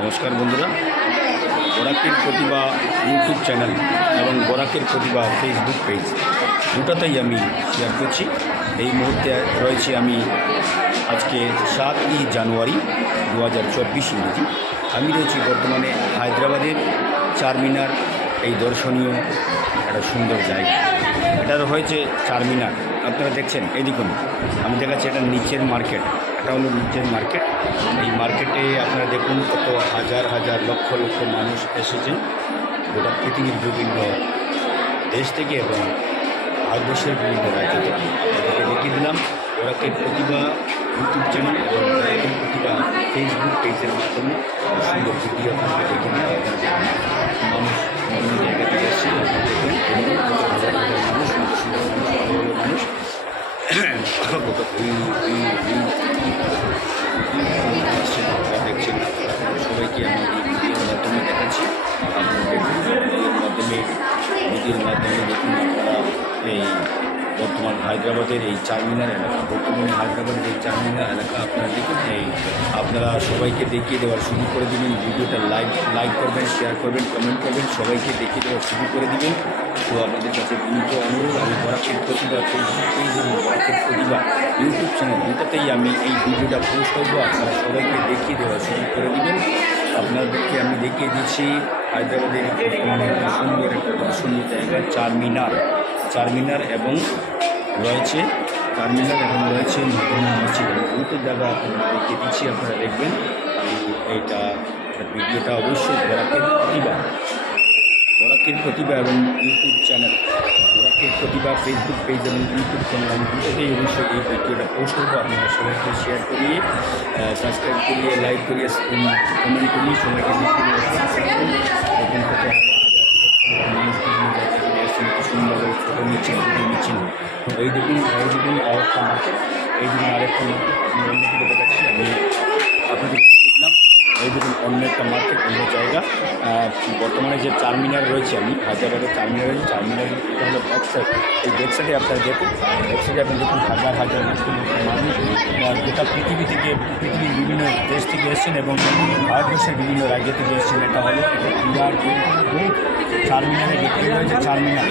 নমস্কার বন্ধুরা, বরাকের প্রতিভা YouTube channel এবং বরাকের প্রতিভা ফেসবুক পেজ দুটাতেই আমি শেয়ার করছি। এই মুহূর্তে রয়েছি আমি আজকে 7ই জানুয়ারি 2024 ইংরেজি। আমি রয়েছি বর্তমানে হায়দ্রাবাদের চারমিনার, এই দর্শনীয় একটা সুন্দর জায়গা। এটা হয়েছে চারমিনার, আপনারা দেখছেন। এই দেখুন, আমি দেখাচ্ছি এটা নিচের মার্কেট। এটা হলো নিচের মার্কেট। এই মার্কেটে আপনারা দেখুন কত হাজার হাজার লক্ষ লক্ষ মানুষ এসেছেন গোটা পৃথিবীর বিভিন্ন দেশ থেকে এবং ভারতবর্ষের বিভিন্ন রাজ্য থেকে। এটাকে দেখিয়ে দিলাম বরাকের প্রতিভা ইউটিউব চ্যানেল এবং বরাকের প্রতিভা ফেসবুক পেজের মাধ্যমে সুন্দর ভিডিও আপনাকে দেখে দিলাম। মানুষ বিভিন্ন জায়গা থেকে এসেছে, মানুষ মানুষ দেখছেন। সবাইকে আমি এই ভিডিওর মাধ্যমে দেখাচ্ছি। আপনারা দেখুন, ভিডিওর মাধ্যমে দেখুন আপনারা এই বর্তমান হায়দ্রাবাদের এই চারমিনার এলাকা, আপনারা দেখুন। এই আপনারা সবাইকে দেখিয়ে দেওয়ার শুরু করে দেবেন। ভিডিওটা লাইক করবেন, শেয়ার করবেন, কমেন্ট করবেন, সবাইকে দেখিয়ে দেওয়ার শুরু করে দেবেন। তো আপনাদের কাছে বিনীত অনুরোধ, আমি বরাকের প্রতিভা ফেসবুক পেজ এবং বরাকের প্রতিভা ইউটিউব চ্যানেল দুটাতেই আমি এই ভিডিওটা পোস্ট করবো। আপনারা সবাইকে দেখিয়ে দেওয়া শুরু করে দেবেন। আপনাদেরকে আমি দেখিয়ে দিচ্ছি হায়দ্রাবাদের বর্তমানে একটা সুন্দর একটা দর্শনীয় জায়গা চারমিনার এবং রয়েছে মদিনা মসজিদ। দুটো জায়গা আপনারা দেখিয়ে দিচ্ছি, আপনারা দেখবেন। আমি এইটা ভিডিওটা অবশ্যই বরাকের প্রতিভা এবং ইউটিউব চ্যানেল, বরাকের প্রতিভা ফেসবুক পেজ এবং ইউটিউব চ্যানেল, আমি দুটোতেই অবশ্যই এই ভিডিওটা পোস্ট করবো। আপনারা সবাইকে শেয়ার করিয়ে, সাবস্ক্রাইব করিয়ে, লাইক করিয়ে, কমেন্ট করিয়ে সবাইকে দেখুন কত সুন্দরভাবে ফটো নিচ্ছেন, ভিডিও নিচ্ছেন। এই দেখুন আরেকটা মার্কেট, আমি অন্য দিকে দেখাচ্ছি। আমি আপনাদের দেখিয়ে দিলাম। এই দেখুন অন্য একটা মার্কেট, অন্য জায়গা। বর্তমানে যে চারমিনার রয়েছে, আমি হায়দ্রাবাদের চারমিনার রয়েছে, চারমিনার এটা হলো ব্যাক সাইড। এই ব্যাক সাইডে আপনারা দেখুন, আপনি দেখুন হাজার হাজার মানুষ গোটা পৃথিবীর বিভিন্ন দেশ থেকে এসেছেন এবং ভারতবর্ষের বিভিন্ন রাজ্য থেকে এসেছেন। এটা হলো চারমিনারে দেখতে রয়েছে চারমিনার।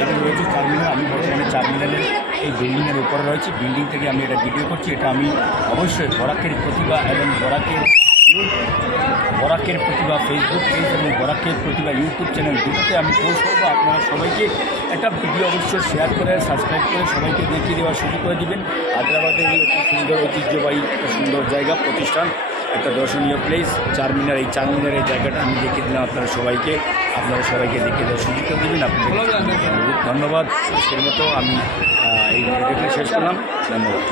আমি বর্তমানে চারমিনারের এই বিল্ডিংয়ের উপরে রয়েছি। বিল্ডিং থেকে আমি এটা ভিডিও করছি। এটা আমি অবশ্যই বরাকের প্রতিভা এবং বরাকের প্রতিভা ফেসবুক পেজ এবং বরাকের প্রতিভা ইউটিউব চ্যানেল দুটোতে আমি পোস্ট করবো। আপনারা সবাইকে একটা ভিডিও অবশ্যই শেয়ার করে, সাবস্ক্রাইব করে সবাইকে দেখিয়ে দেওয়া শুরু করে দেবেন। হায়দ্রাবাদের এই অতি সুন্দর ঐতিহ্যবাহী একটা সুন্দর জায়গা, প্রতিষ্ঠান, একটা দর্শনীয় প্লেস চারমিনার। এই চারমিনার এই জায়গাটা আমি দেখিয়ে দিলাম। আপনারা সবাইকে দেখিয়ে দেওয়ার সুযোগ করে দেবেন। আপনাদের ধন্যবাদ। আজকের মতো আমি এই ভিডিওটা শেষ করলাম। ধন্যবাদ।